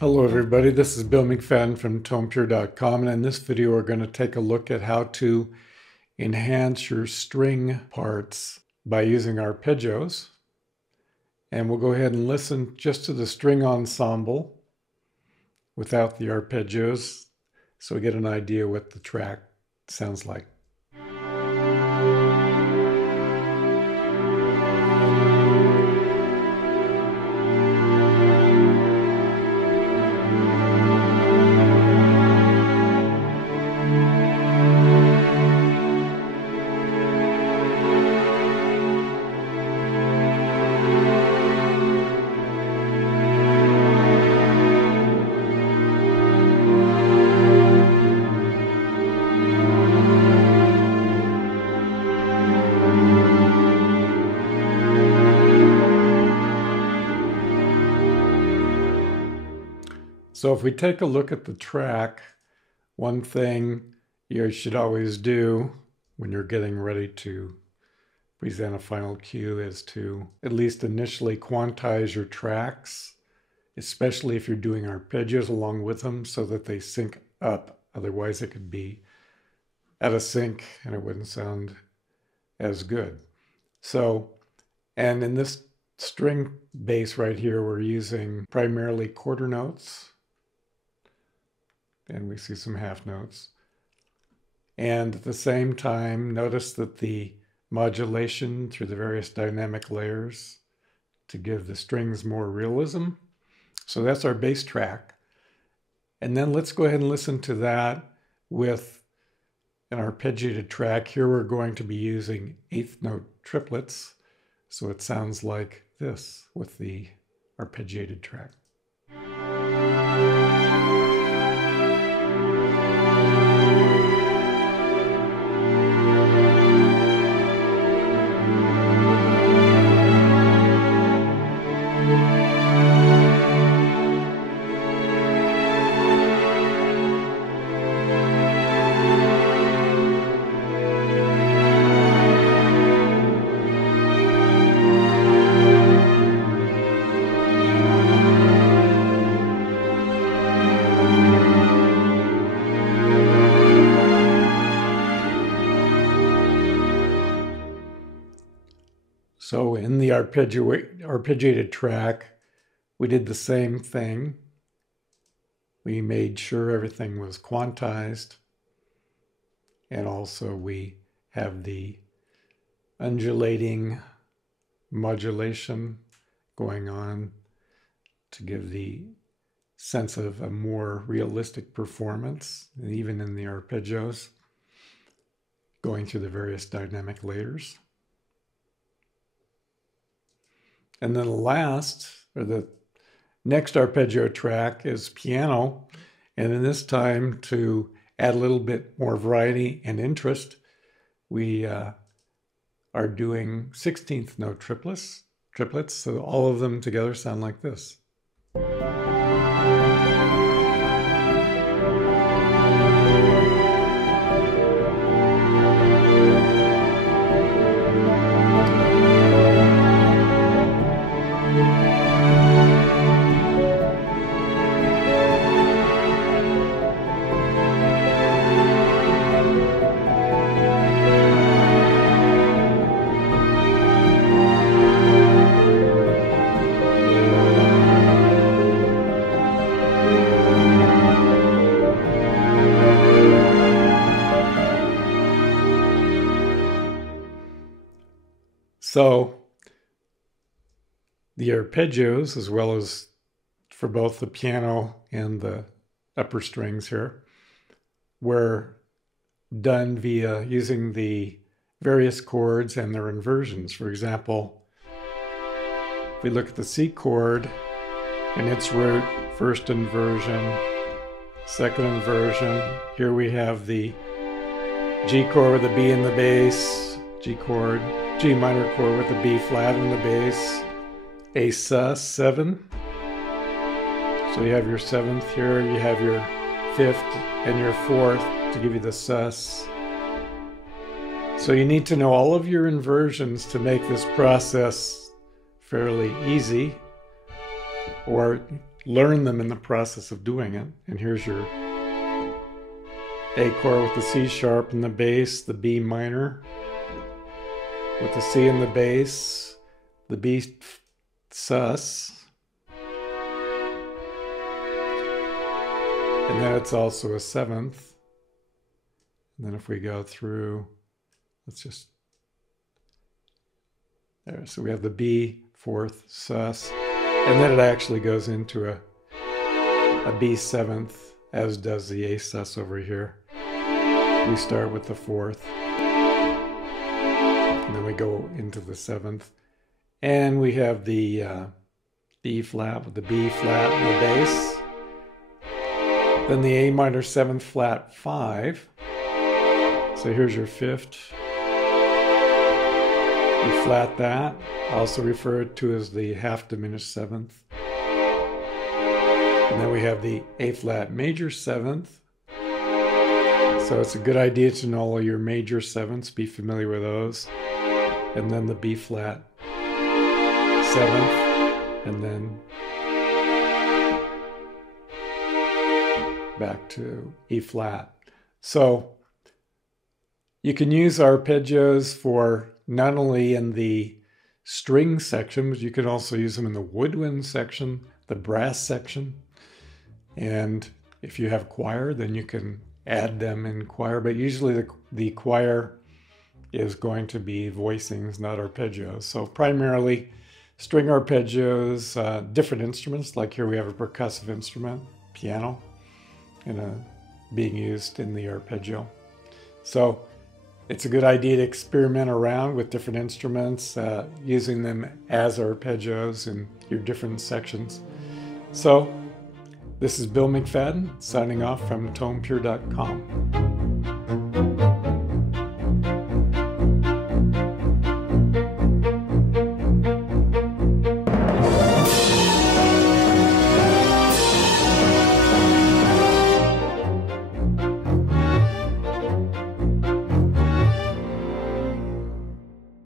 Hello everybody, this is Bill McFadden from TonePure.com, and in this video we're going to take a look at how to enhance your string parts by using arpeggios. And we'll go ahead and listen just to the string ensemble without the arpeggios so we get an idea what the track sounds like. So if we take a look at the track, one thing you should always do when you're getting ready to present a final cue is to at least initially quantize your tracks, especially if you're doing arpeggios along with them so that they sync up. Otherwise it could be out of sync and it wouldn't sound as good. So, and in this string bass right here, we're using primarily quarter notes. And we see some half notes. And at the same time, notice that the modulation through the various dynamic layers to give the strings more realism. So that's our bass track. And then let's go ahead and listen to that with an arpeggiated track. Here we're going to be using eighth note triplets. So it sounds like this with the arpeggiated track. So in the arpeggiated track, we did the same thing. We made sure everything was quantized. And also we have the undulating modulation going on to give the sense of a more realistic performance, even in the arpeggios, going through the various dynamic layers. And then the next arpeggio track is piano. And in this time, to add a little bit more variety and interest, we are doing 16th note triplets. So all of them together sound like this. So the arpeggios, as well as for both the piano and the upper strings here, were done via using the various chords and their inversions. For example, if we look at the C chord and its root, first inversion, second inversion, here we have the G chord with the B in the bass, G chord, G minor chord with the B flat in the bass, a sus7. So you have your seventh here, you have your fifth and your fourth to give you the sus. So you need to know all of your inversions to make this process fairly easy. or learn them in the process of doing it. And here's your A chord with the C sharp in the bass, the B minor with the C in the bass, the B sus, and then it's also a seventh. And then if we go through, let's just, there, so we have the B fourth sus, and then it actually goes into a B seventh, as does the A sus over here. We start with the fourth, and then we go into the seventh, and we have the E flat with the B flat in the bass, then the A minor 7th flat 5. So here's your fifth. You flat that, also referred to as the half diminished 7th. And then we have the A flat major 7th. So it's a good idea to know all your major 7ths, be familiar with those. And then the B flat 7th, and then back to E flat. So you can use arpeggios for not only in the string section, but you can also use them in the woodwind section, the brass section. And if you have choir, then you can add them in choir, but usually the choir is going to be voicings, not arpeggios. So primarily string arpeggios, different instruments, like here we have a percussive instrument, piano, and being used in the arpeggio. So it's a good idea to experiment around with different instruments, using them as arpeggios in your different sections. So this is Bill McFadden signing off from TonePure.com.